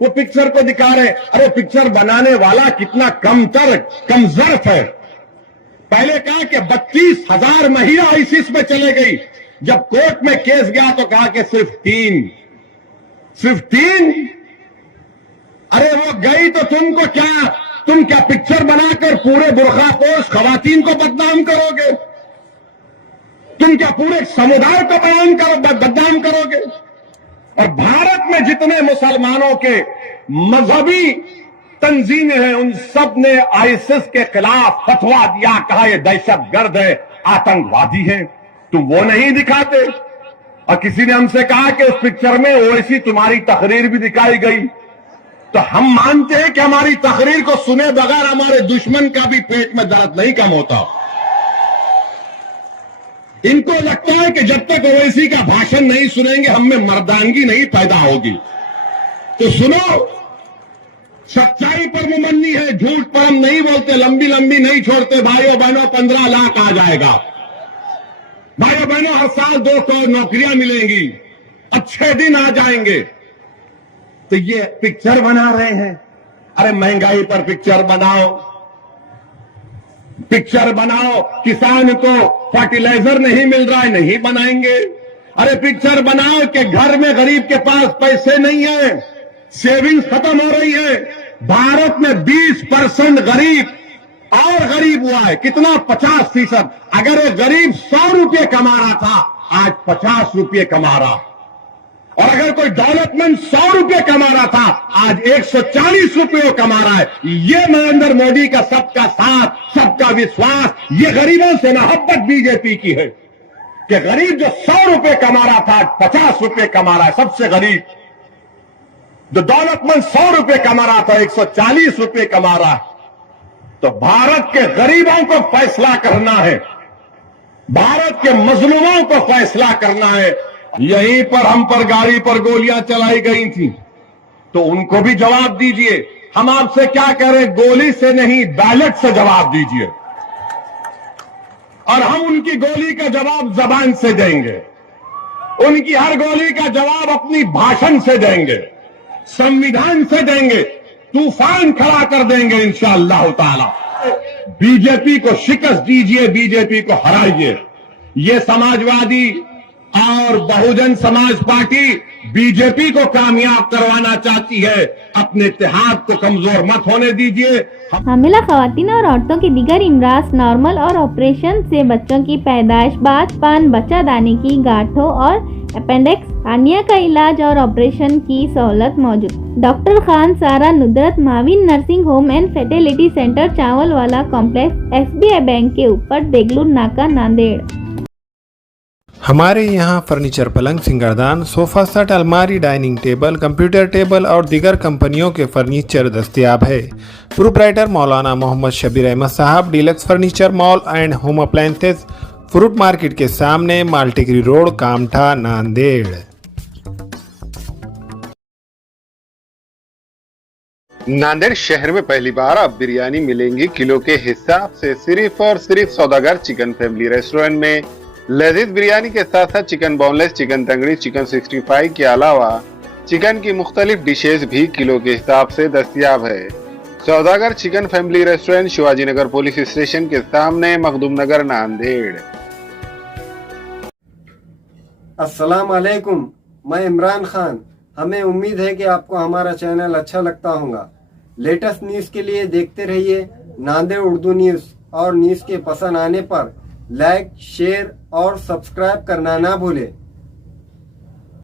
वो पिक्चर को दिखा रहे, अरे पिक्चर बनाने वाला कितना कमजर्फ है। पहले कहा कि 32,000 महिला आईसीस में चले गई, जब कोर्ट में केस गया तो कहा कि सिर्फ तीन। अरे वो गई तो तुम क्या पिक्चर बनाकर पूरे बुर्खापोश खवातीन को बदनाम करोगे? तुम क्या पूरे समुदाय को बदनाम करोगे? और भारत में जितने मुसलमानों के मजहबी तंजीमें हैं, उन सब ने आईएसएस के खिलाफ फतवा दिया, कहा यह दहशतगर्द है, आतंकवादी है। तुम वो नहीं दिखाते। और किसी ने हमसे कहा कि उस पिक्चर में ओवैसी तुम्हारी तकरीर भी दिखाई गई, तो हम मानते हैं कि हमारी तकरीर को सुने बगैर हमारे दुश्मन का भी पेट में दर्द नहीं कम होता। इनको लगता है कि जब तक ओवैसी का भाषण नहीं सुनेंगे हम में मर्दानगी नहीं पैदा होगी। तो सुनो, सच्चाई पर मुमन्नी है, झूठ पर हम नहीं बोलते, लंबी नहीं छोड़ते। भाइयों बहनों 15 लाख आ जाएगा। भाइयों बहनों हर साल 2 करोड़ नौकरियां मिलेंगी, अच्छे दिन आ जाएंगे। तो ये पिक्चर बना रहे हैं। अरे महंगाई पर पिक्चर बनाओ, किसान को फर्टिलाइजर नहीं मिल रहा है, नहीं बनाएंगे। अरे पिक्चर बनाओ कि घर में गरीब के पास पैसे नहीं है, सेविंग्स खत्म हो रही है। भारत में 20% गरीब हुआ है। कितना? 50%। अगर एक गरीब 100 रुपये कमा रहा था, आज 50 रुपये कमा रहा। और अगर कोई दौलतमंद 100 रुपये कमा रहा था, आज 140 रुपये कमा रहा है। ये नरेंद्र मोदी का सबका साथ, सबका विश्वास, ये गरीबों से मोहब्बत बीजेपी की है कि गरीब जो 100 रुपये कमा रहा था, आज 50 रुपये कमा रहा है। सबसे गरीब जो दौलतमंद 100 रुपये कमा रहा था, 140 रुपये कमा रहा है। तो भारत के गरीबों को फैसला करना है, भारत के मजलूमों को फैसला करना है। यहीं पर हम पर गाड़ी पर गोलियां चलाई गई थी, तो उनको भी जवाब दीजिए। हम आपसे क्या कह रहे हैं? गोली से नहीं, बैलेट से जवाब दीजिए। और हम उनकी गोली का जवाब जबान से देंगे, उनकी हर गोली का जवाब अपनी भाषण से देंगे, संविधान से देंगे, तूफान खड़ा कर देंगे इंशाअल्लाह ताला। बीजेपी को शिकस्त दीजिए, बीजेपी को हराइए। ये समाजवादी और बहुजन समाज पार्टी बीजेपी को कामयाब करवाना चाहती है, अपने इत्तेहाद को कमजोर मत होने दीजिए। हामिला खवातीन और औरतों के दीगर इमराज, नॉर्मल और ऑपरेशन से बच्चों की पैदाइश, बातपान, बच्चा दाने की गांठों और अपेंडिक्स हार्निया का इलाज और ऑपरेशन की सहूलत मौजूद। Doctor Khan Sara Nudrat Mavin nursing home and fertility centre, Chawalwala complex, SBI bank के ऊपर, देगलूर नाका, नांदेड़। हमारे यहाँ फर्नीचर, पलंग, सिंगारदान, सोफा सेट, अलमारी, डाइनिंग टेबल, कंप्यूटर टेबल और दीगर कंपनियों के फर्नीचर दस्तयाब है। प्रोप्राइटर मौलाना मोहम्मद शबीर अहमद साहब, deluxe furniture mall and home appliances, fruit market के सामने, माल्टीगिरी रोड, कामठा, नांदेड़। नांदेड़ शहर में पहली बार अब बिरयानी मिलेंगी किलो के हिसाब से, सिर्फ और सिर्फ सौदागर चिकन फैमिली रेस्टोरेंट में। लजीज बिरयानी के साथ साथ चिकन बोनलेस, चिकन तंगड़ी, चिकन 65 के अलावा चिकन की मुख्तलिफ डिशेज भी किलो के हिसाब से दस्तयाब है। सौदागर chicken family restaurant, Shivaji Nagar police station के सामने, मखदूम नगर, नांदेड़। अस्सलाम वालेकुम, मैं इमरान खान। हमें उम्मीद है कि आपको हमारा चैनल अच्छा लगता होगा। लेटेस्ट न्यूज़ के लिए देखते रहिए नांदेड़ उर्दू न्यूज़, और न्यूज़ के पसंद आने पर लाइक, शेयर और सब्सक्राइब करना ना भूलें।